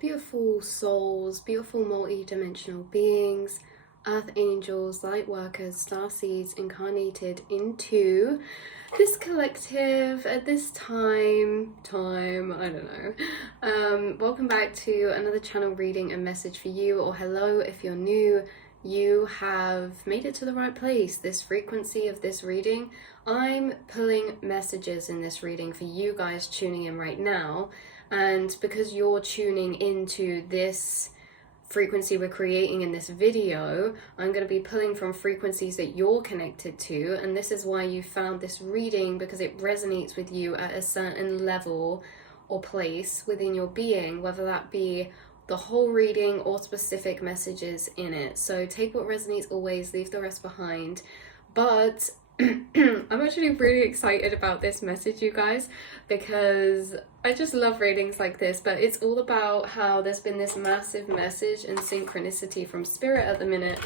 beautiful souls, beautiful multi-dimensional beings, earth angels, light workers, star seeds incarnated into this collective at this time, I don't know. Welcome back to another channel reading and message for you, or hello if you're new. You have made it to the right place. This frequency of this reading, I'm pulling messages in this reading for you guys tuning in right now. And because you're tuning into this frequency we're creating in this video, I'm going to be pulling from frequencies that you're connected to, and this is why you found this reading, because it resonates with you at a certain level or place within your being, whether that be the whole reading or specific messages in it. So take what resonates always, leave the rest behind. But I'm actually really excited about this message, you guys, because I just love readings like this, but it's all about how there's been this massive message and synchronicity from spirit at the minute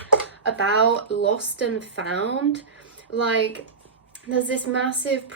about lost and found. Like, there's this massive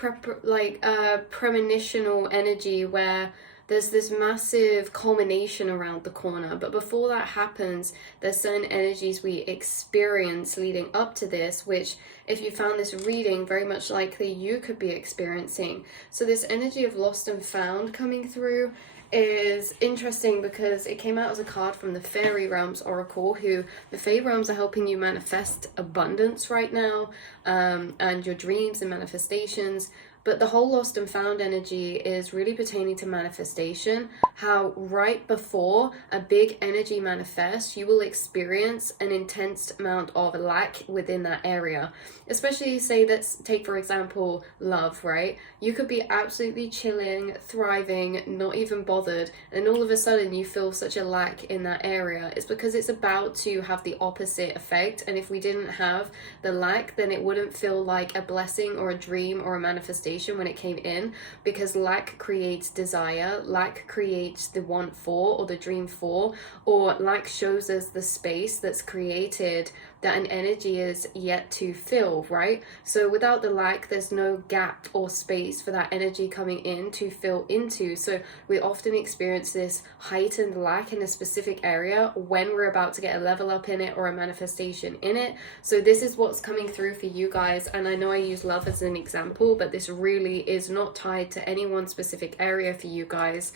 premonitional energy where there's this massive culmination around the corner, but before that happens, there's certain energies we experience leading up to this, which if you found this reading, very much likely you could be experiencing. So this energy of lost and found coming through is interesting because it came out as a card from the Fairy Realms Oracle, who the Fairy Realms are helping you manifest abundance right now, and your dreams and manifestations. But the whole lost and found energy is really pertaining to manifestation, how right before a big energy manifests, you will experience an intense amount of lack within that area. Especially say that's, take for example, love, right? You could be absolutely chilling, thriving, not even bothered, and all of a sudden you feel such a lack in that area. It's because it's about to have the opposite effect, and if we didn't have the lack, then it wouldn't feel like a blessing or a dream or a manifestation when it came in, because lack creates desire, lack creates the want for or the dream for, or lack shows us the space that's created that an energy is yet to fill, right? So without the lack, there's no gap or space for that energy coming in to fill into. So we often experience this heightened lack in a specific area when we're about to get a level up in it or a manifestation in it. So this is what's coming through for you guys. And I know I use love as an example, but this really is not tied to any one specific area for you guys.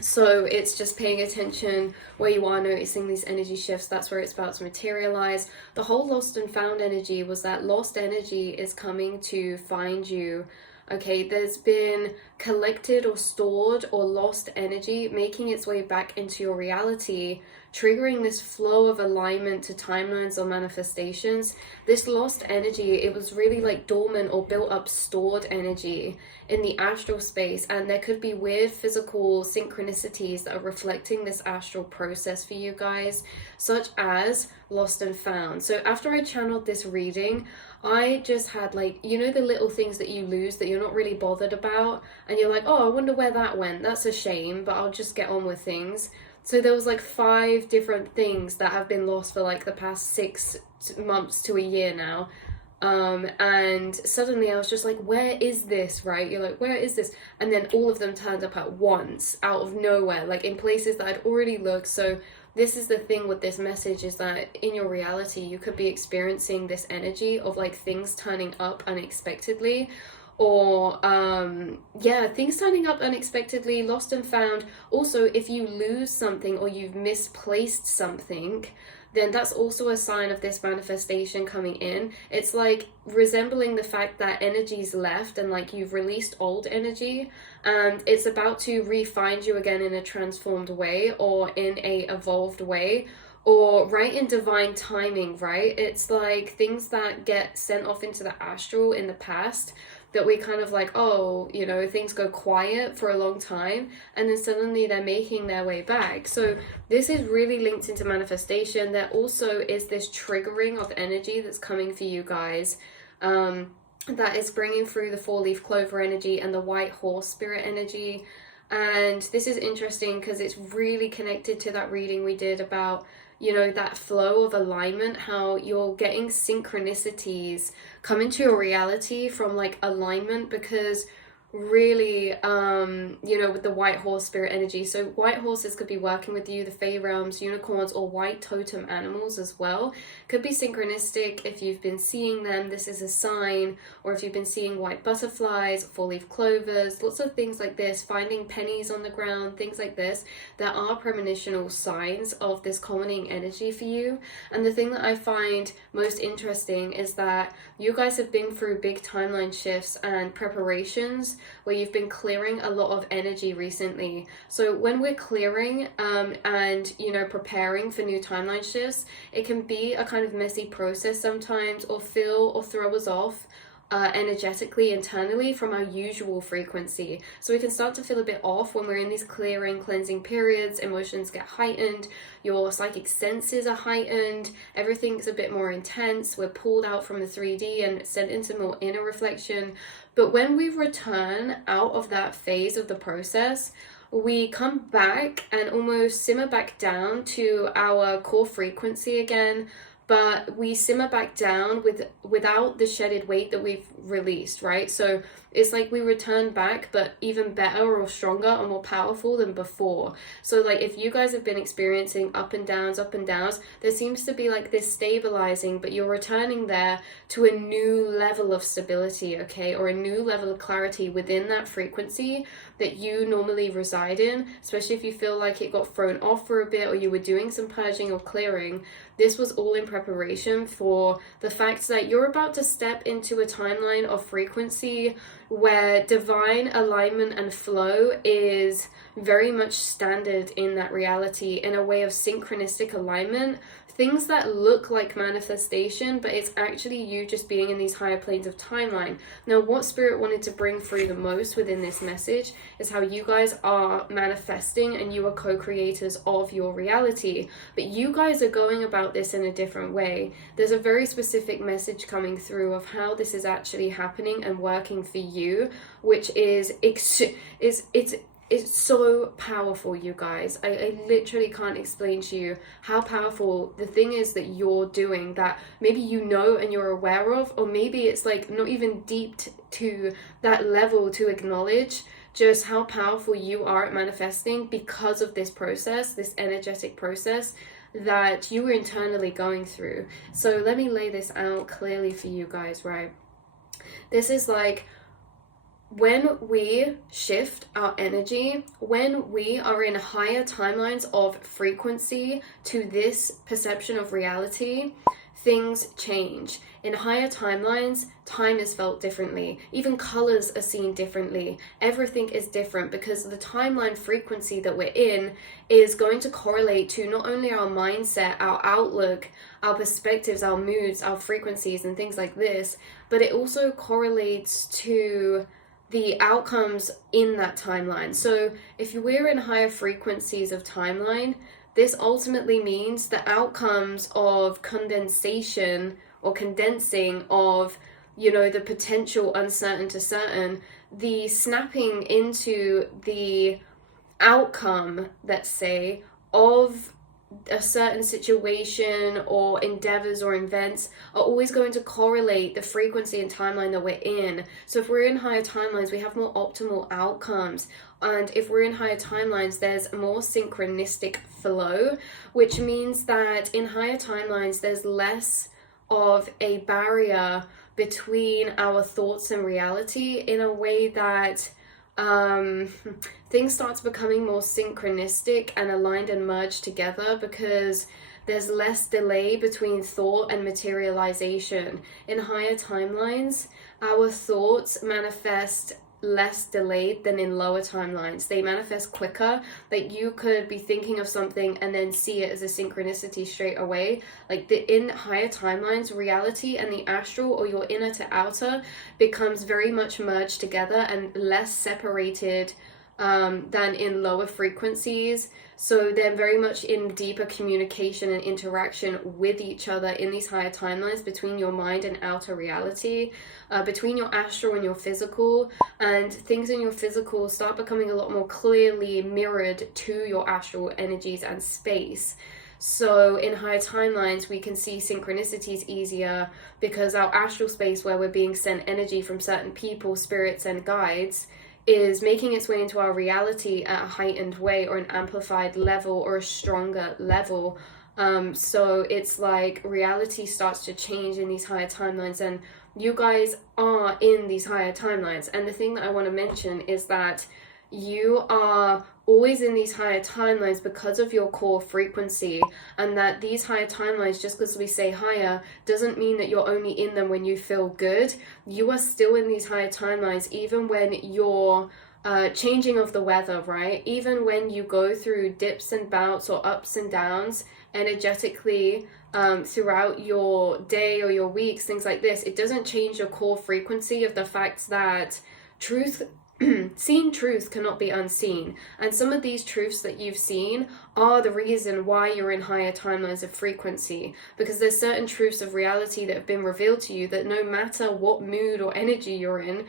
So it's just paying attention where you are noticing these energy shifts. That's where it's about to materialize. The whole lost and found energy was that lost energy is coming to find you. Okay, there's been collected or stored or lost energy making its way back into your reality, triggering this flow of alignment to timelines or manifestations. This lost energy, it was really like dormant or built up stored energy in the astral space, and there could be weird physical synchronicities that are reflecting this astral process for you guys, such as lost and found. So after I channeled this reading, I just had, like, you know, the little things that you lose that you're not really bothered about, and you're like, oh, I wonder where that went, that's a shame, but I'll just get on with things. So there was like 5 different things that have been lost for like the past 6 months to a year now. And suddenly I was just like, where is this, right? You're like, where is this? And then all of them turned up at once, out of nowhere, like in places that I'd already looked. So this is the thing with this message, is that in your reality, you could be experiencing this energy of like things turning up unexpectedly, or things turning up unexpectedly, lost and found. Also, if you lose something or you've misplaced something, then that's also a sign of this manifestation coming in. It's like resembling the fact that energy's left and like you've released old energy and it's about to re-find you again in a transformed way or in a evolved way, or right in divine timing, right? It's like things that get sent off into the astral in the past that we kind of like, oh, you know, things go quiet for a long time and then suddenly they're making their way back. So this is really linked into manifestation. There also is this triggering of energy that's coming for you guys, that is bringing through the 4-leaf clover energy and the white horse spirit energy. And this is interesting because it's really connected to that reading we did about, you know, that flow of alignment, how you're getting synchronicities come into your reality from like alignment, because really, with the white horse spirit energy. So white horses could be working with you, the Fey realms, unicorns, or white totem animals as well. Could be synchronistic if you've been seeing them, this is a sign, or if you've been seeing white butterflies, four-leaf clovers, lots of things like this, finding pennies on the ground, things like this, there are premonitional signs of this culminating energy for you. And the thing that I find most interesting is that you guys have been through big timeline shifts and preparations where you've been clearing a lot of energy recently. So when we're clearing and preparing for new timeline shifts, it can be a kind of messy process sometimes, or feel or throw us off energetically, internally from our usual frequency. So we can start to feel a bit off when we're in these clearing, cleansing periods. Emotions get heightened, your psychic senses are heightened, everything's a bit more intense, we're pulled out from the 3D and sent into more inner reflection. But when we return out of that phase of the process, we come back and almost simmer back down to our core frequency again, but we simmer back down without the shedded weight that we've released, right? So it's like we return back, but even better or stronger or more powerful than before. So like if you guys have been experiencing up and downs, there seems to be like this stabilizing, but you're returning there to a new level of stability, okay? Or a new level of clarity within that frequency that you normally reside in, especially if you feel like it got thrown off for a bit, or you were doing some purging or clearing. This was all in preparation for the fact that you're about to step into a timeline of frequency where divine alignment and flow is very much standard in that reality, in a way of synchronistic alignment. Things that look like manifestation, but it's actually you just being in these higher planes of timeline. Now, what Spirit wanted to bring through the most within this message is how you guys are manifesting and you are co-creators of your reality. But you guys are going about this in a different way. There's a very specific message coming through of how this is actually happening and working for you, which is it's so powerful, you guys. I literally can't explain to you how powerful the thing is that you're doing, that maybe you know and you're aware of, or maybe it's like not even deep to that level to acknowledge just how powerful you are at manifesting because of this process, this energetic process that you were internally going through. So let me lay this out clearly for you guys, right? This is like, when we shift our energy, when we are in higher timelines of frequency to this perception of reality, things change. In higher timelines, time is felt differently. Even colors are seen differently. Everything is different because the timeline frequency that we're in is going to correlate to not only our mindset, our outlook, our perspectives, our moods, our frequencies, and things like this, but it also correlates to the outcomes in that timeline. So if we're in higher frequencies of timeline, this ultimately means the outcomes of condensation or condensing of, the potential uncertain to certain, the snapping into the outcome, let's say, of a certain situation or endeavors or events are always going to correlate the frequency and timeline that we're in. So if we're in higher timelines, we have more optimal outcomes. And if we're in higher timelines, there's more synchronistic flow, which means that in higher timelines, there's less of a barrier between our thoughts and reality, in a way that things starts becoming more synchronistic and aligned and merged together, because there's less delay between thought and materialization. In higher timelines, our thoughts manifest less delayed than in lower timelines. They manifest quicker. Like you could be thinking of something and then see it as a synchronicity straight away. Like in higher timelines, reality and the astral, or your inner to outer, becomes very much merged together and less separated than in lower frequencies. So they're very much in deeper communication and interaction with each other in these higher timelines, between your mind and outer reality, between your astral and your physical, and things in your physical start becoming a lot more clearly mirrored to your astral energies and space. So in higher timelines, we can see synchronicities easier because our astral space, where we're being sent energy from certain people, spirits, and guides, is making its way into our reality at a heightened way, or an amplified level, or a stronger level. So it's like reality starts to change in these higher timelines, and you guys are in these higher timelines. And the thing that I want to mention is that you are always in these higher timelines because of your core frequency, and that these higher timelines, just because we say higher, doesn't mean that you're only in them when you feel good. You are still in these higher timelines even when you're changing of the weather, right? Even when you go through dips and bouts or ups and downs energetically throughout your day or your weeks, things like this, it doesn't change your core frequency of the fact that truth seen truth cannot be unseen. And some of these truths that you've seen are the reason why you're in higher timelines of frequency, because there's certain truths of reality that have been revealed to you that no matter what mood or energy you're in,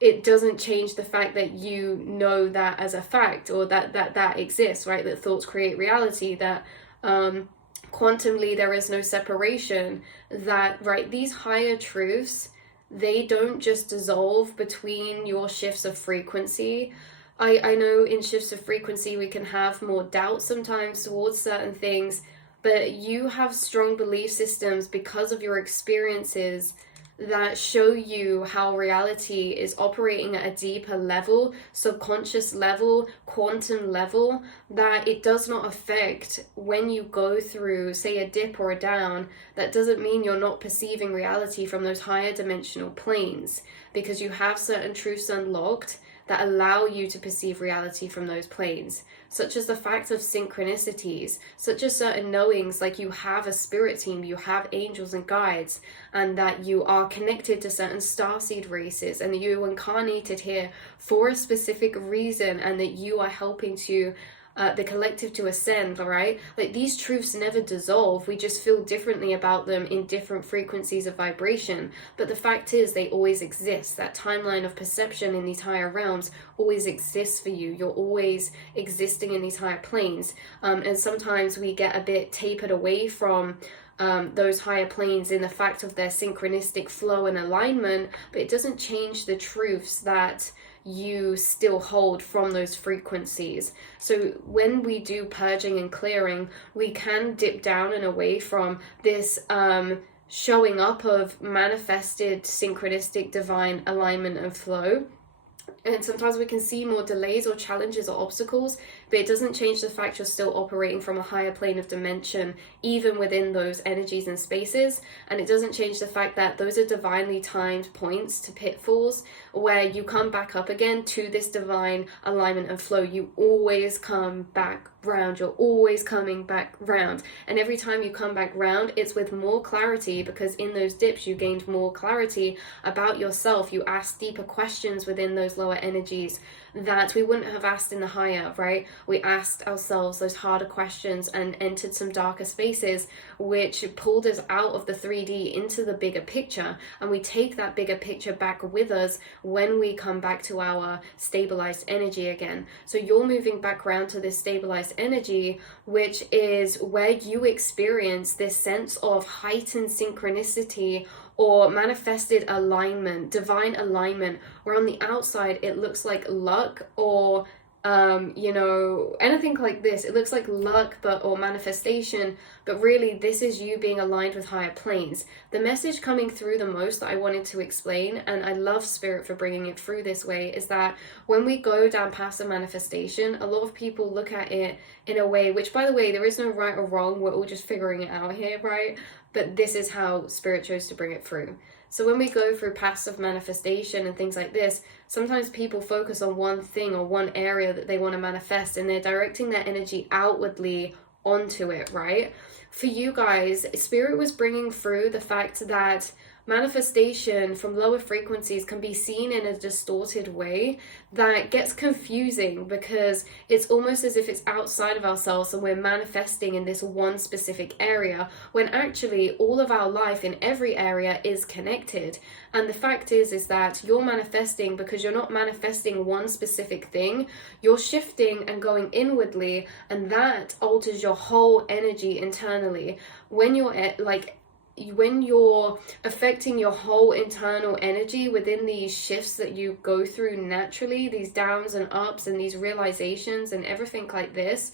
it doesn't change the fact that you know that as a fact, or that exists, right? That thoughts create reality, that quantumly there is no separation, that, right, these higher truths, they don't just dissolve between your shifts of frequency. I know in shifts of frequency we can have more doubt sometimes towards certain things, but you have strong belief systems because of your experiences that show you how reality is operating at a deeper level, subconscious level, quantum level, that it does not affect when you go through, say, a dip or a down. That doesn't mean you're not perceiving reality from those higher dimensional planes, because you have certain truths unlocked that allow you to perceive reality from those planes, such as the fact of synchronicities, such as certain knowings, like you have a spirit team, you have angels and guides, and that you are connected to certain starseed races, and that you incarnated here for a specific reason, and that you are helping to the collective to ascend, right? Like, these truths never dissolve. We just feel differently about them in different frequencies of vibration. But the fact is, they always exist. That timeline of perception in these higher realms always exists for you. You're always existing in these higher planes. And sometimes we get a bit tapered away from those higher planes in the fact of their synchronistic flow and alignment, but it doesn't change the truths that you still hold from those frequencies. So when we do purging and clearing, we can dip down and away from this showing up of manifested synchronistic divine alignment and flow. And sometimes we can see more delays or challenges or obstacles, but it doesn't change the fact you're still operating from a higher plane of dimension, even within those energies and spaces. And it doesn't change the fact that those are divinely timed points to pitfalls where you come back up again to this divine alignment and flow. You always come back round. You're always coming back round. And every time you come back round, it's with more clarity, because in those dips you gained more clarity about yourself. You asked deeper questions within those lower energies that we wouldn't have asked in the higher, right? We asked ourselves those harder questions and entered some darker spaces, which pulled us out of the 3D into the bigger picture. And we take that bigger picture back with us when we come back to our stabilized energy again. So you're moving back around to this stabilized energy, which is where you experience this sense of heightened synchronicity or manifested alignment, divine alignment, where on the outside it looks like luck or anything like this. It looks like luck or manifestation, but really this is you being aligned with higher planes. The message coming through the most that I wanted to explain, and I love Spirit for bringing it through this way, is that when we go down past the manifestation, a lot of people look at it in a way, which, by the way, there is no right or wrong, we're all just figuring it out here, right? But this is how Spirit chose to bring it through. So when we go through passive manifestation and things like this, sometimes people focus on one thing or one area that they want to manifest, and they're directing their energy outwardly onto it, right? For you guys, Spirit was bringing through the fact that manifestation from lower frequencies can be seen in a distorted way that gets confusing, because it's almost as if it's outside of ourselves and we're manifesting in this one specific area, when actually all of our life in every area is connected. And the fact is that you're manifesting because you're not manifesting one specific thing, you're shifting and going inwardly, and that alters your whole energy internally. When you're when you're affecting your whole internal energy within these shifts that you go through naturally, these downs and ups and these realizations and everything like this,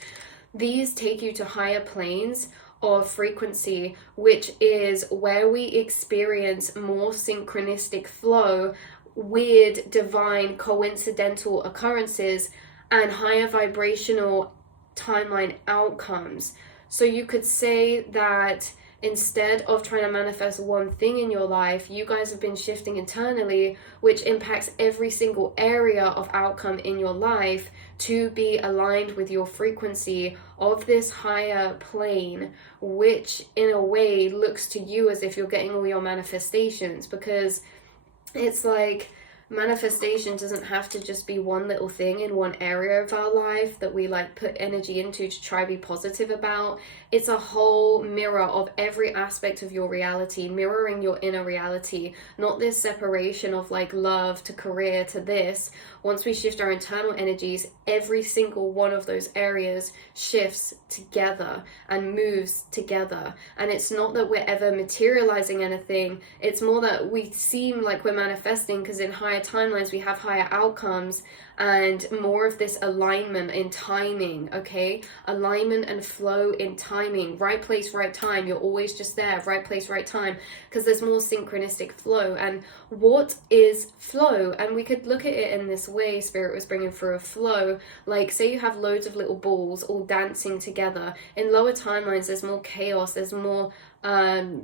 these take you to higher planes of frequency, which is where we experience more synchronistic flow, weird, divine, coincidental occurrences, and higher vibrational timeline outcomes. So you could say that instead of trying to manifest one thing in your life, you guys have been shifting internally, which impacts every single area of outcome in your life to be aligned with your frequency of this higher plane, which in a way looks to you as if you're getting all your manifestations, because it's like manifestation doesn't have to just be one little thing in one area of our life that we like put energy into to try be positive about. It's a whole mirror of every aspect of your reality, mirroring your inner reality, not this separation of like love to career to this. Once we shift our internal energies, every single one of those areas shifts together and moves together. And it's not that we're ever materializing anything, it's more that we seem like we're manifesting because in higher timelines we have higher outcomes and more of this alignment in timing, okay? Alignment and flow in timing, right place, right time. You're always just there, right place, right time, because there's more synchronistic flow. And what is flow? And we could look at it in this way. Spirit was bringing through a flow, like say you have loads of little balls all dancing together. In lower timelines there's more chaos, there's more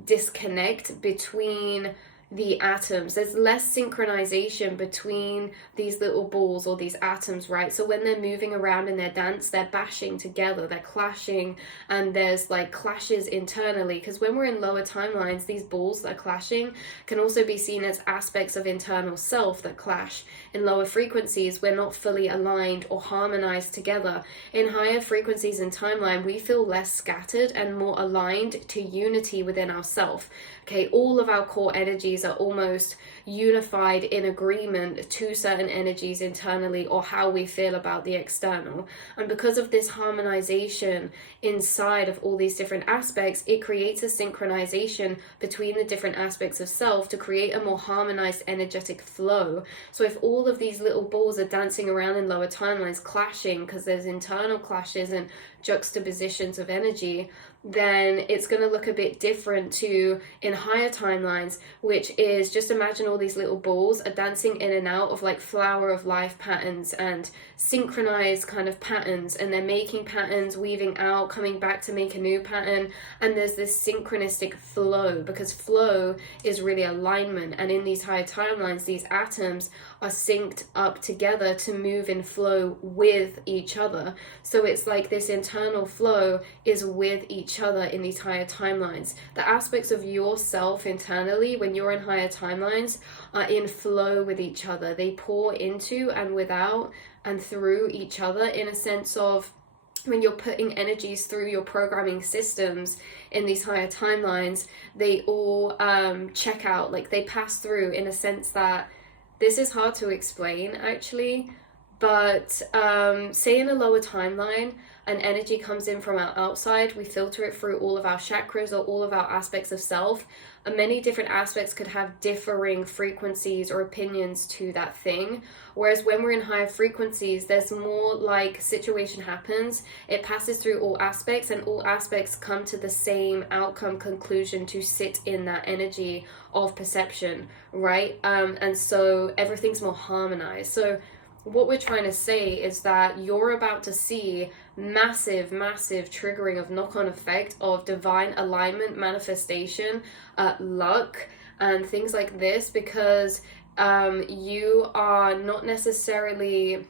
disconnect between the atoms. There's less synchronization between these little balls or these atoms, right? So when they're moving around in their dance, they're bashing together, they're clashing, and there's like clashes internally. Because when we're in lower timelines, these balls that are clashing can also be seen as aspects of internal self that clash. In lower frequencies, we're not fully aligned or harmonized together. In higher frequencies and timeline, we feel less scattered and more aligned to unity within ourselves. Okay, all of our core energies are almost unified in agreement to certain energies internally or how we feel about the external. And because of this harmonization inside of all these different aspects, it creates a synchronization between the different aspects of self to create a more harmonized energetic flow. So if all of these little balls are dancing around in lower timelines, clashing because there's internal clashes and juxtapositions of energy, then it's going to look a bit different to in higher timelines, which is just imagine all these little balls are dancing in and out of like flower of life patterns and synchronized kind of patterns, and they're making patterns, weaving out, coming back to make a new pattern, and there's this synchronistic flow, because flow is really alignment. And in these higher timelines, these atoms are synced up together to move in flow with each other. So it's like this internal flow is with each other in these higher timelines. The aspects of yourself internally when you're in higher timelines are in flow with each other. They pour into and without and through each other, in a sense of when you're putting energies through your programming systems in these higher timelines, they all check out, like they pass through, in a sense that this is hard to explain actually, but say in a lower timeline, an energy comes in from our outside, we filter it through all of our chakras or all of our aspects of self, and many different aspects could have differing frequencies or opinions to that thing. Whereas when we're in higher frequencies, there's more like situation happens, it passes through all aspects, and all aspects come to the same outcome conclusion to sit in that energy of perception, right? And so everything's more harmonized. So what we're trying to say is that you're about to see massive triggering of knock-on effect of divine alignment, manifestation, luck, and things like this, because you are not necessarily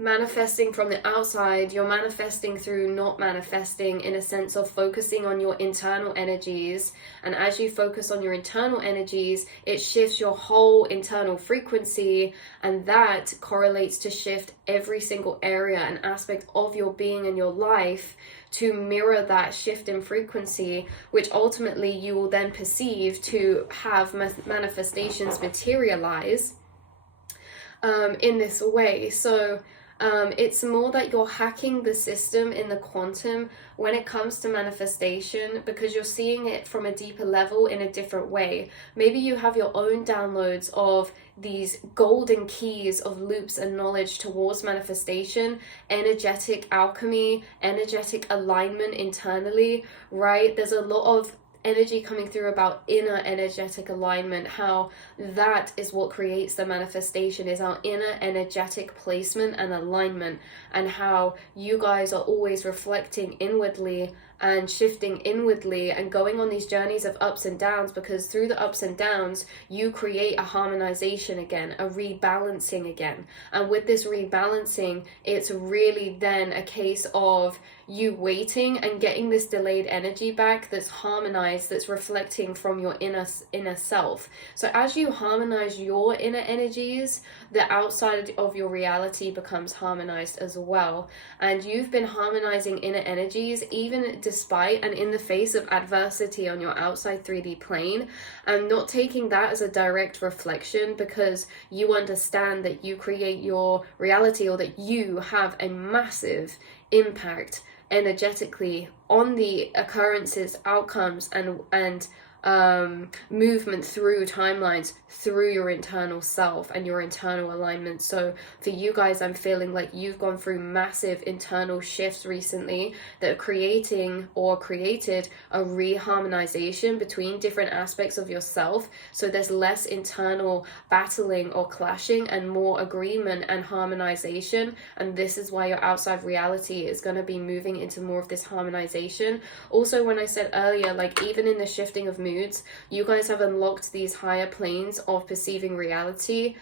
manifesting from the outside, you're manifesting through not manifesting, in a sense of focusing on your internal energies. And as you focus on your internal energies, it shifts your whole internal frequency, and that correlates to shift every single area and aspect of your being and your life to mirror that shift in frequency, which ultimately you will then perceive to have manifestations materialize in this way. So It's more that you're hacking the system in the quantum when it comes to manifestation, because you're seeing it from a deeper level in a different way. Maybe you have your own downloads of these golden keys of loops and knowledge towards manifestation, energetic alchemy, energetic alignment internally, right? There's a lot of energy coming through about inner energetic alignment, how that is what creates the manifestation, is our inner energetic placement and alignment, and how you guys are always reflecting inwardly and shifting inwardly and going on these journeys of ups and downs, because through the ups and downs you create a harmonization again, a rebalancing again. And with this rebalancing, it's really then a case of you waiting and getting this delayed energy back that's harmonized, that's reflecting from your inner self. So as you harmonize your inner energies, the outside of your reality becomes harmonized as well. And you've been harmonizing inner energies even despite and in the face of adversity on your outside 3D plane, and not taking that as a direct reflection, because you understand that you create your reality, or that you have a massive impact energetically on the occurrences, outcomes, and movement through timelines, through your internal self and your internal alignment. So for you guys, I'm feeling like you've gone through massive internal shifts recently that are creating or created a reharmonization between different aspects of yourself. So there's less internal battling or clashing and more agreement and harmonization. And this is why your outside reality is going to be moving into more of this harmonization. Also, when I said earlier, like even in the shifting of moods, you guys have unlocked these higher planes of perceiving reality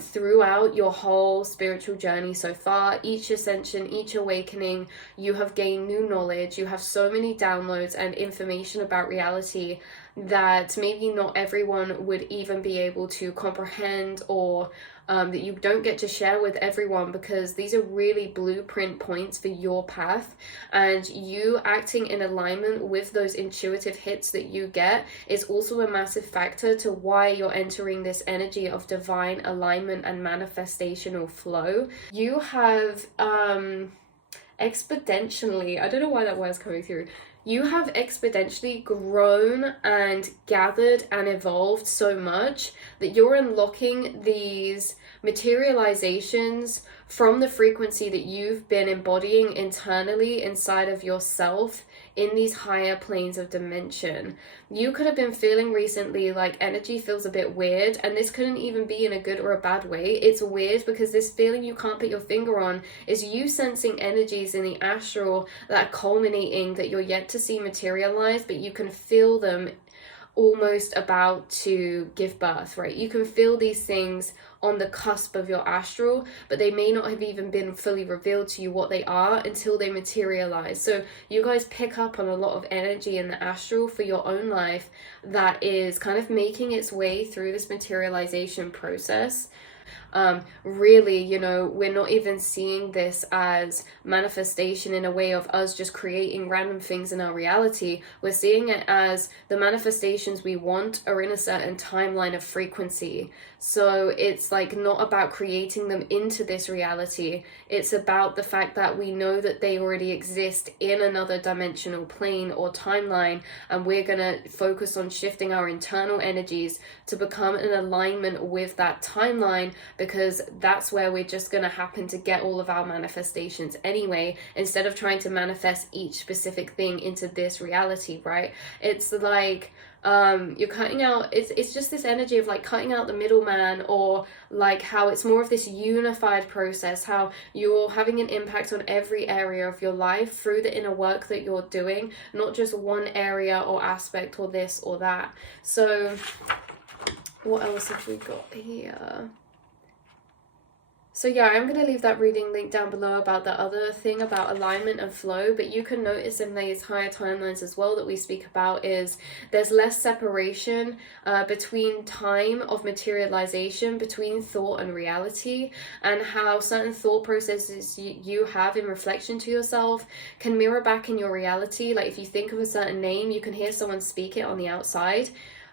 throughout your whole spiritual journey so far. Each ascension, each awakening, you have gained new knowledge. You have so many downloads and information about reality that maybe not everyone would even be able to comprehend, or that you don't get to share with everyone, because these are really blueprint points for your path. And you acting in alignment with those intuitive hits that you get is also a massive factor to why you're entering this energy of divine alignment and manifestational flow. You have exponentially, I don't know why that word's coming through, you have exponentially grown and gathered and evolved so much that you're unlocking these materializations from the frequency that you've been embodying internally inside of yourself in these higher planes of dimension. You could have been feeling recently like energy feels a bit weird, and this couldn't even be in a good or a bad way. It's weird because this feeling you can't put your finger on is you sensing energies in the astral that are culminating, that you're yet to see materialize, but you can feel them almost about to give birth, right? You can feel these things on the cusp of your astral, but they may not have even been fully revealed to you what they are until they materialize. So you guys pick up on a lot of energy in the astral for your own life that is kind of making its way through this materialization process. Really, you know, we're not even seeing this as manifestation in a way of us just creating random things in our reality. We're seeing it as the manifestations we want are in a certain timeline of frequency. So it's like not about creating them into this reality. It's about the fact that we know that they already exist in another dimensional plane or timeline, and we're going to focus on shifting our internal energies to become in alignment with that timeline, because that's where we're just going to happen to get all of our manifestations anyway, instead of trying to manifest each specific thing into this reality, right? It's like you're cutting out, it's just this energy of like cutting out the middleman, or like how it's more of this unified process, how you're having an impact on every area of your life through the inner work that you're doing, not just one area or aspect or this or that. So what else have we got here? So yeah, I'm going to leave that reading link down below about the other thing about alignment and flow, but you can notice in these higher timelines as well that we speak about is there's less separation between time of materialization, between thought and reality, and how certain thought processes you have in reflection to yourself can mirror back in your reality. Like if you think of a certain name, you can hear someone speak it on the outside.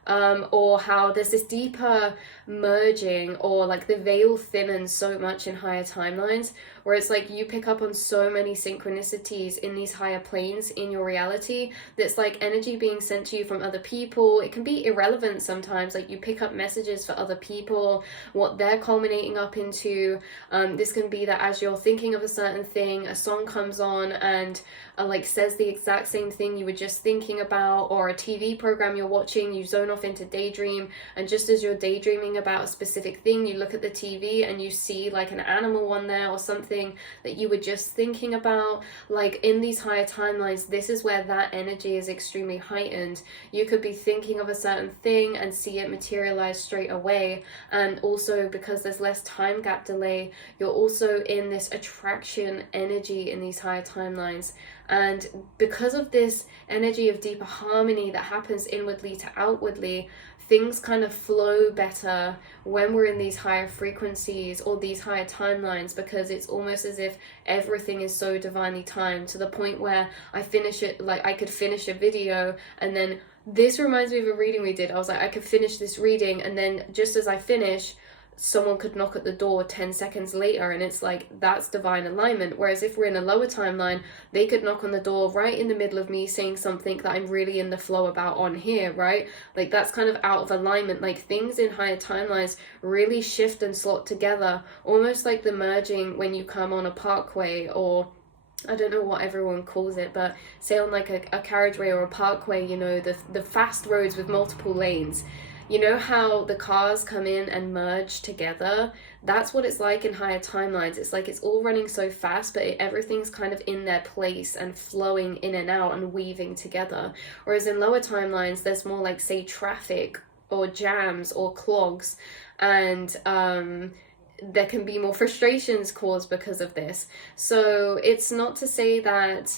or how there's this deeper merging, or like the veil thinnens so much in higher timelines, where it's like you pick up on so many synchronicities in these higher planes in your reality that's like energy being sent to you from other people. It can be irrelevant sometimes, like you pick up messages for other people, what they're culminating up into. This can be that as you're thinking of a certain thing, a song comes on and like says the exact same thing you were just thinking about, or a TV program you're watching, you zone off into daydream, and just as you're daydreaming about a specific thing, you look at the TV and you see like an animal on there or something that you were just thinking about. Like in these higher timelines, this is where that energy is extremely heightened. You could be thinking of a certain thing and see it materialize straight away, and also because there's less time gap delay, you're also in this attraction energy in these higher timelines. And because of this energy of deeper harmony that happens inwardly to outwardly, things kind of flow better when we're in these higher frequencies or these higher timelines, because it's almost as if everything is so divinely timed, to the point where I finish it, like I could finish a video and then this reminds me of a reading we did. I was like, I could finish this reading, and then just as I finish, someone could knock at the door 10 seconds later, and it's like, that's divine alignment. Whereas if we're in a lower timeline, they could knock on the door right in the middle of me saying something that I'm really in the flow about on here, right? Like that's kind of out of alignment. Like things in higher timelines really shift and slot together, almost like the merging when you come on a parkway, or I don't know what everyone calls it, but say on like a carriageway or a parkway, you know, the fast roads with multiple lanes. You know how the cars come in and merge together? That's what it's like in higher timelines. It's like it's all running so fast, but everything's kind of in their place and flowing in and out and weaving together. Whereas in lower timelines, there's more like, say, traffic or jams or clogs, and there can be more frustrations caused because of this. So it's not to say that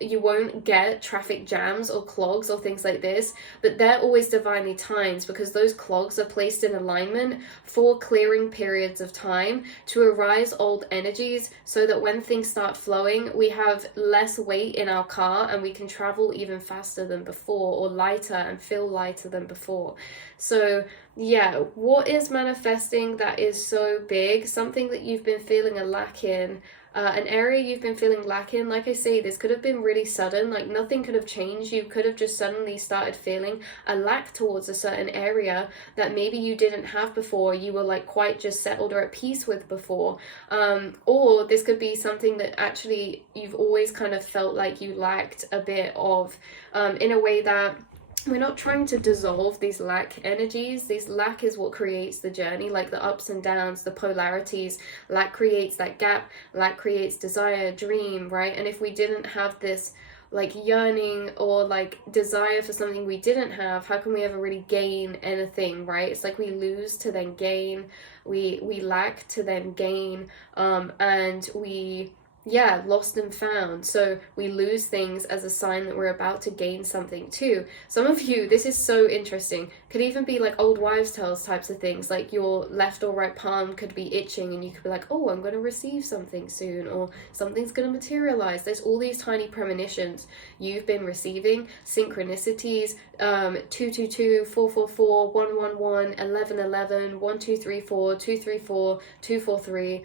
you won't get traffic jams or clogs or things like this, but they're always divinely timed, because those clogs are placed in alignment for clearing periods of time to arise old energies, so that when things start flowing, we have less weight in our car and we can travel even faster than before, or lighter and feel lighter than before. So yeah, what is manifesting that is so big? Something that you've been feeling a lack in, an area you've been feeling lack in. Like I say, this could have been really sudden, like nothing could have changed. You could have just suddenly started feeling a lack towards a certain area that maybe you didn't have before, you were like quite just settled or at peace with before. Or this could be something that actually you've always kind of felt like you lacked a bit of, in a way that we're not trying to dissolve these lack energies. These lack is what creates the journey, like the ups and downs, the polarities. Lack creates that gap. Lack creates desire, dream, right? And if we didn't have this like yearning or like desire for something we didn't have, how can we ever really gain anything, right? It's like we lose to then gain. We lack to then gain, and we lost and found. So we lose things as a sign that we're about to gain something too. Some of you, this is so interesting, could even be like old wives' tales types of things, like your left or right palm could be itching and you could be like, oh, I'm going to receive something soon, or something's going to materialize. There's all these tiny premonitions you've been receiving, synchronicities, 222, 444, 111, 1111, 1234, 234, 243,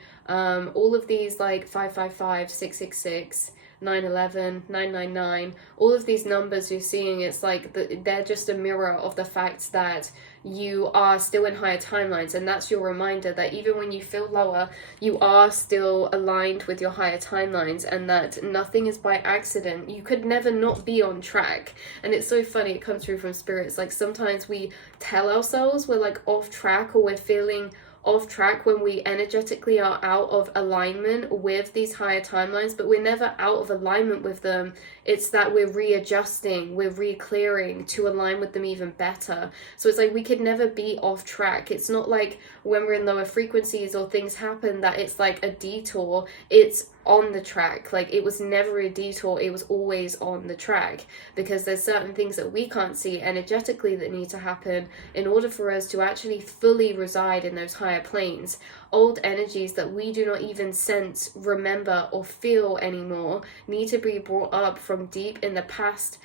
all of these like 555, 666, 911, 999, all of these numbers you're seeing, it's like they're just a mirror of the fact that you are still in higher timelines, and that's your reminder that even when you feel lower, you are still aligned with your higher timelines, and that nothing is by accident. You could never not be on track. And it's so funny, it comes through from spirits, like sometimes we tell ourselves we're like off track, or we're feeling off track when we energetically are out of alignment with these higher timelines, but we're never out of alignment with them. It's that we're readjusting, we're re-clearing to align with them even better. So it's like we could never be off track. It's not like when we're in lower frequencies or things happen that it's like a detour. It's on the track. Like, it was never a detour, it was always on the track, because there's certain things that we can't see energetically that need to happen in order for us to actually fully reside in those higher planes. Old energies that we do not even sense, remember, or feel anymore need to be brought up from deep in the past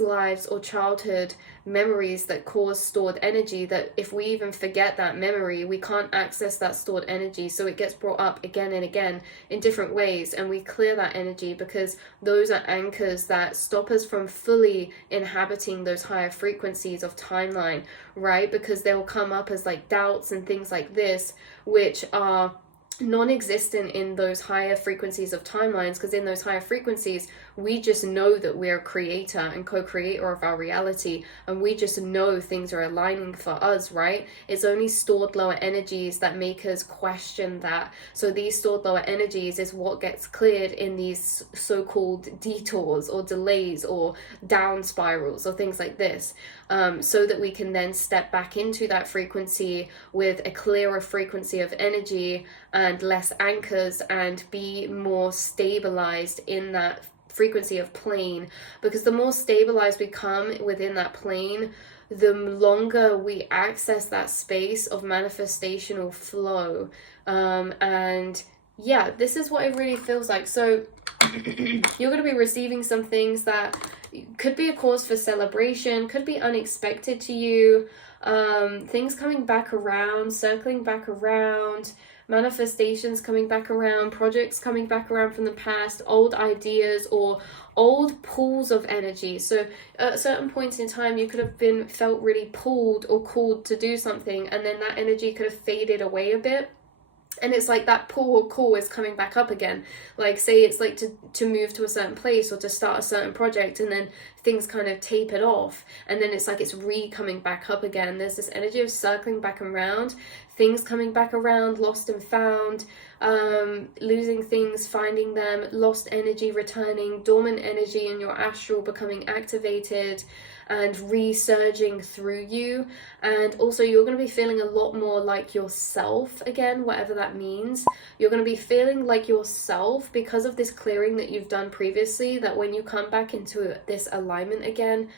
lives or childhood memories that cause stored energy, that if we even forget that memory, we can't access that stored energy. So it gets brought up again and again in different ways, and we clear that energy, because those are anchors that stop us from fully inhabiting those higher frequencies of timeline, right? Because they'll come up as like doubts and things like this, which are non-existent in those higher frequencies of timelines, because in those higher frequencies we just know that we're a creator and co-creator of our reality, and we just know things are aligning for us, right? It's only stored lower energies that make us question that. So these stored lower energies is what gets cleared in these so-called detours or delays or down spirals or things like this, so that we can then step back into that frequency with a clearer frequency of energy and less anchors, and be more stabilized in that frequency of plane. Because the more stabilized we come within that plane, the longer we access that space of manifestational flow. And yeah, this is what it really feels like. So you're going to be receiving some things that could be a cause for celebration, could be unexpected to you, things coming back around, circling back around, manifestations coming back around, projects coming back around from the past, old ideas or old pools of energy. So at certain points in time you could have felt really pulled or called to do something, and then that energy could have faded away a bit. And it's like that pull or call is coming back up again. Like, say it's like to move to a certain place or to start a certain project, and then things kind of tapered off, and then it's like it's coming back up again. There's this energy of circling back around, things coming back around, lost and found, losing things, finding them, lost energy returning, dormant energy in your astral becoming activated and resurging through you. And also you're going to be feeling a lot more like yourself again, whatever that means. You're going to be feeling like yourself because of this clearing that you've done previously, that when you come back into this alignment again,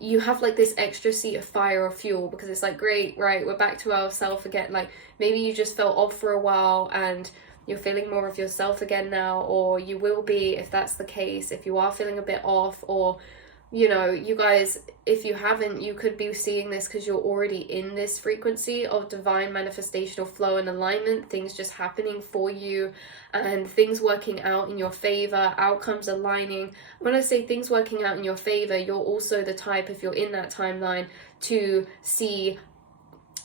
you have like this extra seat of fire or fuel, because it's like, great, right, we're back to ourselves again. Like, maybe you just felt off for a while and you're feeling more of yourself again now, or you will be if that's the case, if you are feeling a bit off. Or, you know, you guys, if you haven't, you could be seeing this because you're already in this frequency of divine manifestational flow and alignment, things just happening for you and things working out in your favor, outcomes aligning. When I say things working out in your favor, you're also the type, if you're in that timeline, to see,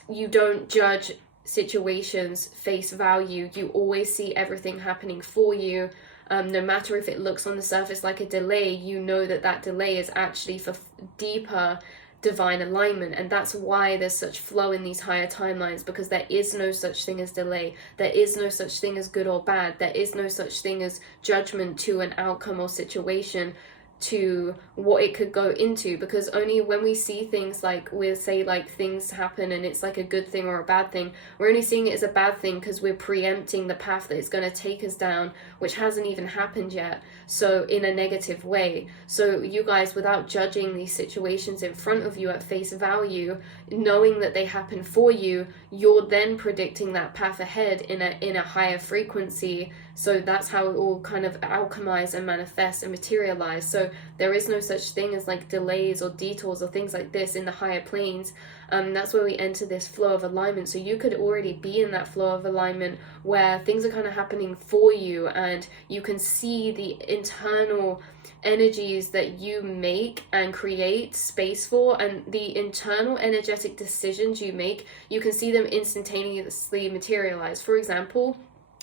you don't judge situations face value. You always see everything happening for you. No matter if it looks on the surface like a delay, you know that that delay is actually for deeper divine alignment. And that's why there's such flow in these higher timelines, because there is no such thing as delay. There is no such thing as good or bad. There is no such thing as judgment to an outcome or situation, to what it could go into. Because only when we see things, like we'll say like things happen and it's like a good thing or a bad thing, we're only seeing it as a bad thing because we're preempting the path that it's going to take us down, which hasn't even happened yet, so in a negative way. So you guys, without judging these situations in front of you at face value, knowing that they happen for you, you're then predicting that path ahead in a higher frequency. So that's how it all kind of alchemize and manifest and materialize. So there is no such thing as like delays or detours or things like this in the higher planes. That's where we enter this flow of alignment. So you could already be in that flow of alignment where things are kind of happening for you, and you can see the internal energies that you make and create space for, and the internal energetic decisions you make, you can see them instantaneously materialize. For example,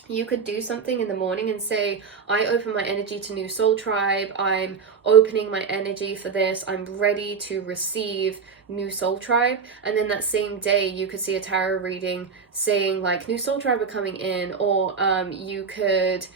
you could do something in the morning and say, I open my energy to New Soul Tribe, I'm opening my energy for this, I'm ready to receive New Soul Tribe. And then that same day you could see a tarot reading saying like New Soul Tribe are coming in. Or you could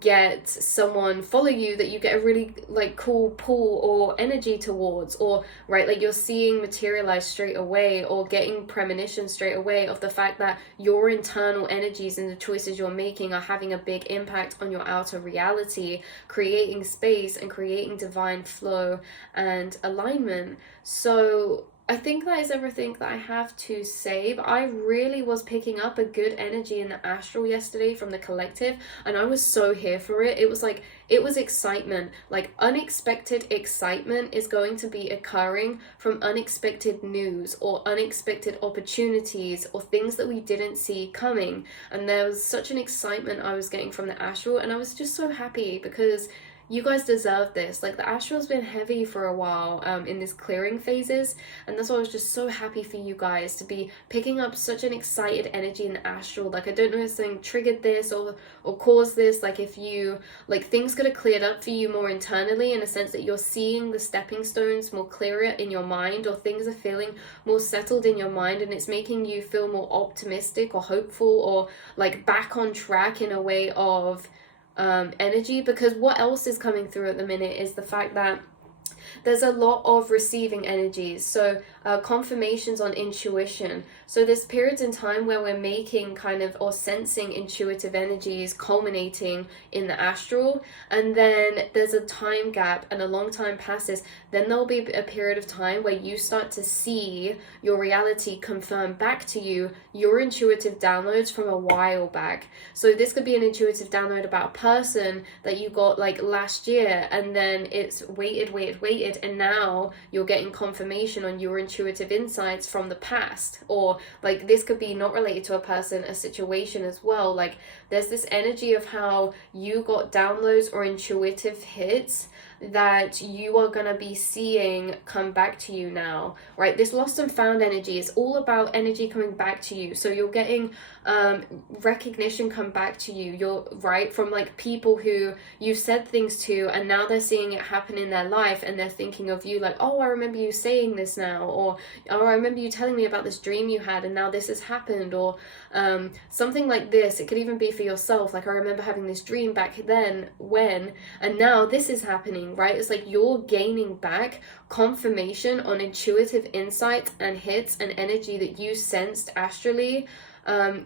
get someone follow you that you get a really like cool pull or energy towards, or right, like you're seeing materialize straight away, or getting premonition straight away of the fact that your internal energies and the choices you're making are having a big impact on your outer reality, creating space and creating divine flow and alignment. So I think that is everything that I have to say, but I really was picking up a good energy in the astral yesterday from the collective, and I was so here for it. It was like, it was excitement, like unexpected excitement is going to be occurring from unexpected news or unexpected opportunities or things that we didn't see coming. And there was such an excitement I was getting from the astral, and I was just so happy because you guys deserve this. Like the astral's been heavy for a while in this clearing phases, and that's why I was just so happy for you guys to be picking up such an excited energy in the astral. Like I don't know if something triggered this or caused this, like if you like things could have cleared up for you more internally in a sense that you're seeing the stepping stones more clearer in your mind, or things are feeling more settled in your mind and it's making you feel more optimistic or hopeful or like back on track in a way of energy. Because what else is coming through at the minute is the fact that there's a lot of receiving energies, so confirmations on intuition. So there's periods in time where we're making kind of or sensing intuitive energies culminating in the astral, and then there's a time gap and a long time passes. Then there'll be a period of time where you start to see your reality confirm back to you your intuitive downloads from a while back. So this could be an intuitive download about a person that you got like last year, and then it's waited, and now you're getting confirmation on your intuitive insights from the past. Or like this could be not related to a person, a situation as well. Like there's this energy of how you got downloads or intuitive hits that you are going to be seeing come back to you now, right? This lost and found energy is all about energy coming back to you. So you're getting recognition come back to you, you're right, from like people who you've said things to, and now they're seeing it happen in their life, and they're thinking of you like, oh, I remember you saying this now, or oh, I remember you telling me about this dream you had and now this has happened, or something like this. It could even be for yourself, like I remember having this dream back then when, and now this is happening, right? It's like you're gaining back confirmation on intuitive insights and hits and energy that you sensed astrally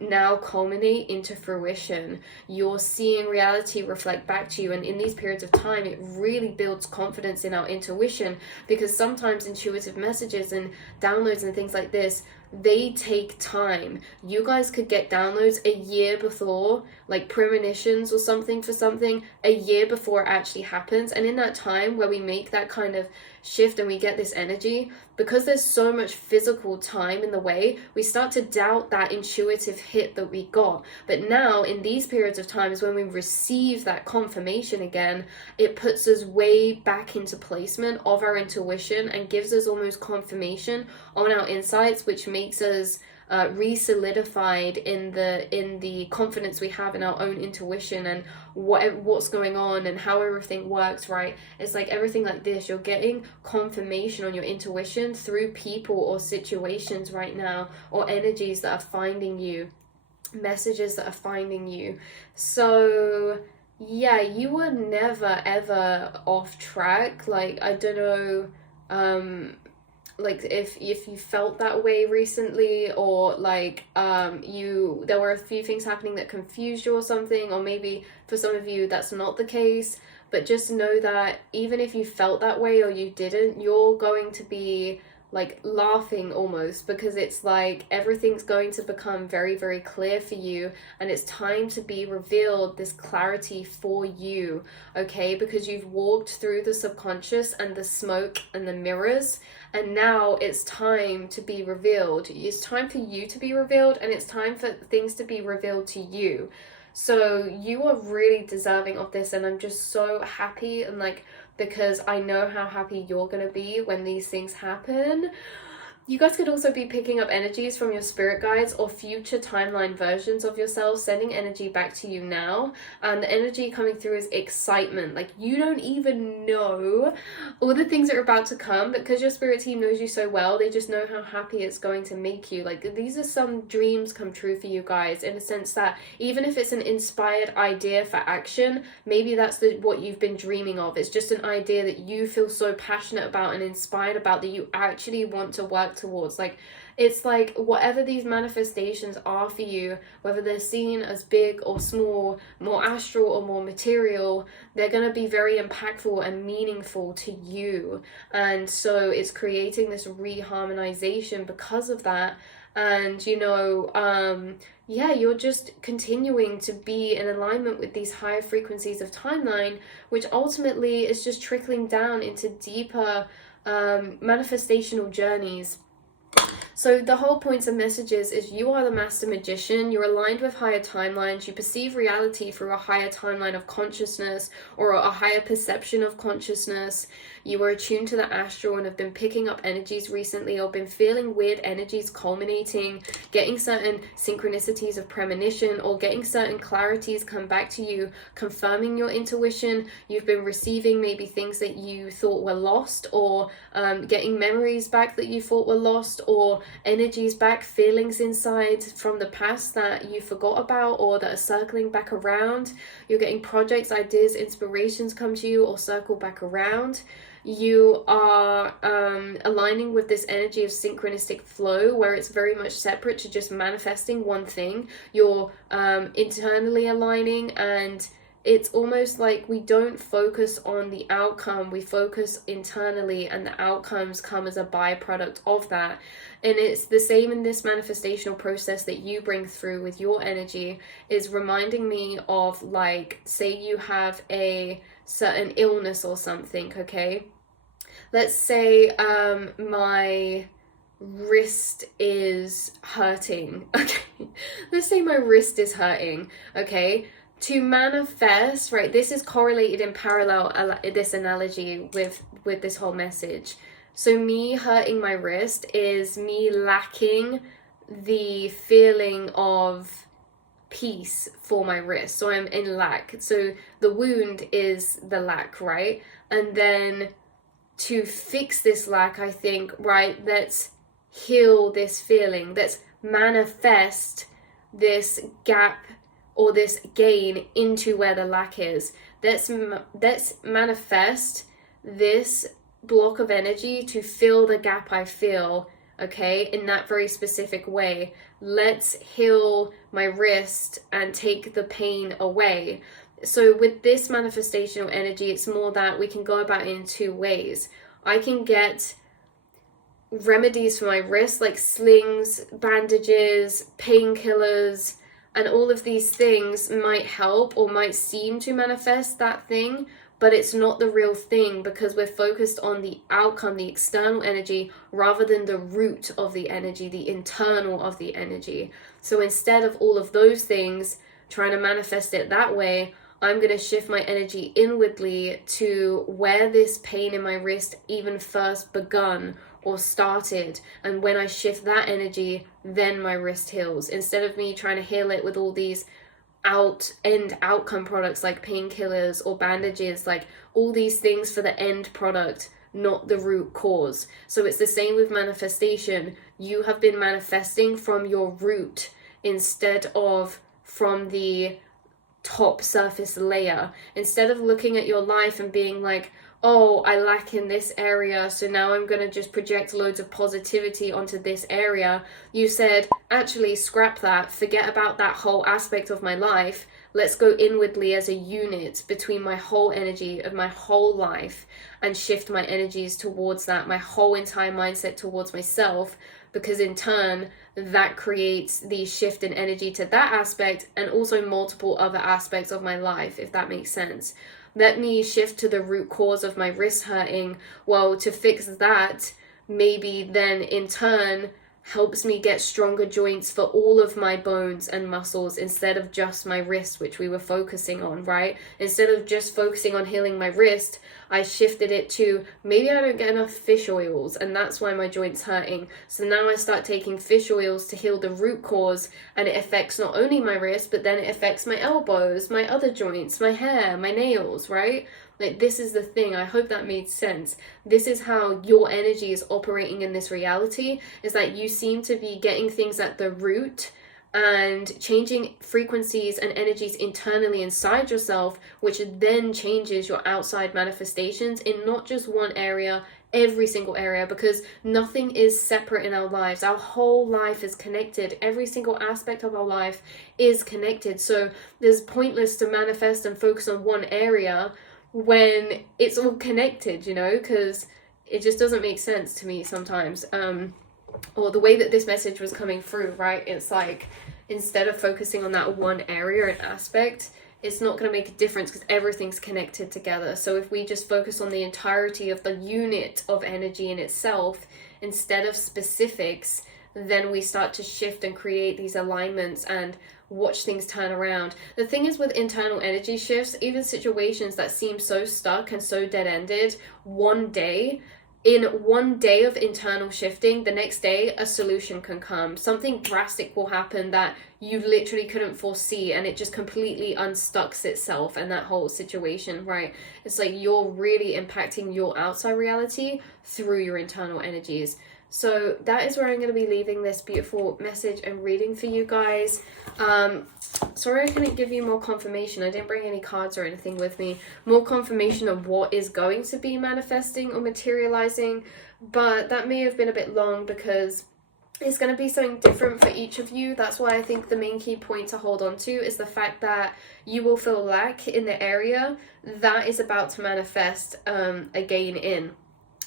now culminate into fruition. You're seeing reality reflect back to you, and in these periods of time it really builds confidence in our intuition, because sometimes intuitive messages and downloads and things like this, they take time. You guys could get downloads a year before, like premonitions or something for something, a year before it actually happens. And in that time where we make that kind of shift and we get this energy, because there's so much physical time in the way, we start to doubt that intuitive hit that we got. But now in these periods of times when we receive that confirmation again, it puts us way back into placement of our intuition and gives us almost confirmation on our insights, which makes us re-solidified in the confidence we have in our own intuition and what's going on and how everything works, right? It's like everything like this, you're getting confirmation on your intuition through people or situations right now, or energies that are finding you, messages that are finding you. So yeah, you were never ever off track. Like I don't know like if you felt that way recently, or like there were a few things happening that confused you or something, or maybe for some of you that's not the case. But just know that even if you felt that way or you didn't, you're going to be like laughing almost, because it's like everything's going to become very, very clear for you, and it's time to be revealed, this clarity for you, okay? Because you've walked through the subconscious and the smoke and the mirrors, and now it's time to be revealed. It's time for you to be revealed, and it's time for things to be revealed to you. So you are really deserving of this, and I'm just so happy, and like, because I know how happy you're gonna be when these things happen. You guys could also be picking up energies from your spirit guides or future timeline versions of yourself, sending energy back to you now. And the energy coming through is excitement. Like, you don't even know all the things that are about to come, because your spirit team knows you so well. They just know how happy it's going to make you. Like, these are some dreams come true for you guys, in a sense that even if it's an inspired idea for action, maybe that's what you've been dreaming of. It's just an idea that you feel so passionate about and inspired about that you actually want to work towards. Like, it's like whatever these manifestations are for you, whether they're seen as big or small, more astral or more material, they're going to be very impactful and meaningful to you. And so it's creating this reharmonization because of that. And yeah, you're just continuing to be in alignment with these higher frequencies of timeline, which ultimately is just trickling down into deeper manifestational journeys. So the whole points and messages is you are the master magician. You're aligned with higher timelines. You perceive reality through a higher timeline of consciousness or a higher perception of consciousness. You are attuned to the astral and have been picking up energies recently, or been feeling weird energies culminating, getting certain synchronicities of premonition, or getting certain clarities come back to you, confirming your intuition. You've been receiving maybe things that you thought were lost, or getting memories back that you thought were lost, or energies back, feelings inside from the past that you forgot about or that are circling back around. You're getting projects, ideas, inspirations come to you or circle back around. You are aligning with this energy of synchronistic flow, where it's very much separate to just manifesting one thing. You're internally aligning, and it's almost like we don't focus on the outcome, we focus internally, and the outcomes come as a byproduct of that. And it's the same in this manifestational process that you bring through with your energy, is reminding me of, like, say you have a certain illness or something, okay? Let's say my wrist is hurting, okay? Let's say my wrist is hurting, okay? To manifest, right, this is correlated in parallel, this analogy with this whole message. So me hurting my wrist is me lacking the feeling of peace for my wrist. So I'm in lack. So the wound is the lack, right? And then to fix this lack, I think, right, let's heal this feeling. Let's manifest this gap or this gain into where the lack is. Let's manifest this block of energy to fill the gap I feel, okay, in that very specific way. Let's heal my wrist and take the pain away. So with this manifestational energy, it's more that we can go about it in two ways. I can get remedies for my wrist, like slings, bandages, painkillers, and all of these things might help or might seem to manifest that thing, but it's not the real thing, because we're focused on the outcome, the external energy, rather than the root of the energy, the internal of the energy. So instead of all of those things, trying to manifest it that way, I'm going to shift my energy inwardly to where this pain in my wrist even first begun or started. And when I shift that energy, then my wrist heals. Instead of me trying to heal it with all these end outcome products like painkillers or bandages, like all these things for the end product, not the root cause. So it's the same with manifestation. You have been manifesting from your root instead of from the top surface layer. Instead of looking at your life and being like, oh, I lack in this area, so now I'm going to just project loads of positivity onto this area. You said, actually, scrap that, forget about that whole aspect of my life. Let's go inwardly as a unit between my whole energy of my whole life and shift my energies towards that, my whole entire mindset towards myself, because in turn, that creates the shift in energy to that aspect and also multiple other aspects of my life, if that makes sense. Let me shift to the root cause of my wrist hurting. Well, to fix that, maybe then in turn helps me get stronger joints for all of my bones and muscles instead of just my wrist, which we were focusing on, right? Instead of just focusing on healing my wrist, I shifted it to maybe I don't get enough fish oils and that's why my joint's hurting. So now I start taking fish oils to heal the root cause, and it affects not only my wrist, but then it affects my elbows, my other joints, my hair, my nails, right? Like, this is the thing. I hope that made sense. This is how your energy is operating in this reality, is that you seem to be getting things at the root and changing frequencies and energies internally inside yourself, which then changes your outside manifestations in not just one area, every single area, because nothing is separate in our lives. Our whole life is connected. Every single aspect of our life is connected. So it's pointless to manifest and focus on one area when it's all connected, you know, because it just doesn't make sense to me sometimes. Or the way that this message was coming through, right? It's like, instead of focusing on that one area and aspect, it's not going to make a difference because everything's connected together. So if we just focus on the entirety of the unit of energy in itself, instead of specifics, then we start to shift and create these alignments and watch things turn around. The thing is with internal energy shifts, even situations that seem so stuck and so dead-ended, in one day of internal shifting, the next day a solution can come. Something drastic will happen that you literally couldn't foresee, and it just completely unstucks itself and that whole situation, right? It's like you're really impacting your outside reality through your internal energies. So that is where I'm going to be leaving this beautiful message and reading for you guys. Sorry I couldn't give you more confirmation. I didn't bring any cards or anything with me. More confirmation of what is going to be manifesting or materializing. But that may have been a bit long because it's going to be something different for each of you. That's why I think the main key point to hold on to is the fact that you will feel lack in the area that is about to manifest a gain in.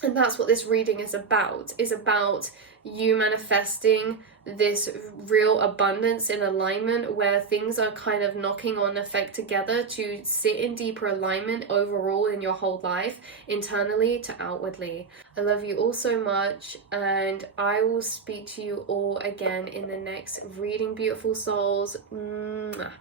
And that's what this reading is about you manifesting this real abundance in alignment where things are kind of knocking on effect together to sit in deeper alignment overall in your whole life, internally to outwardly. I love you all so much, and I will speak to you all again in the next reading, beautiful souls. Mwah.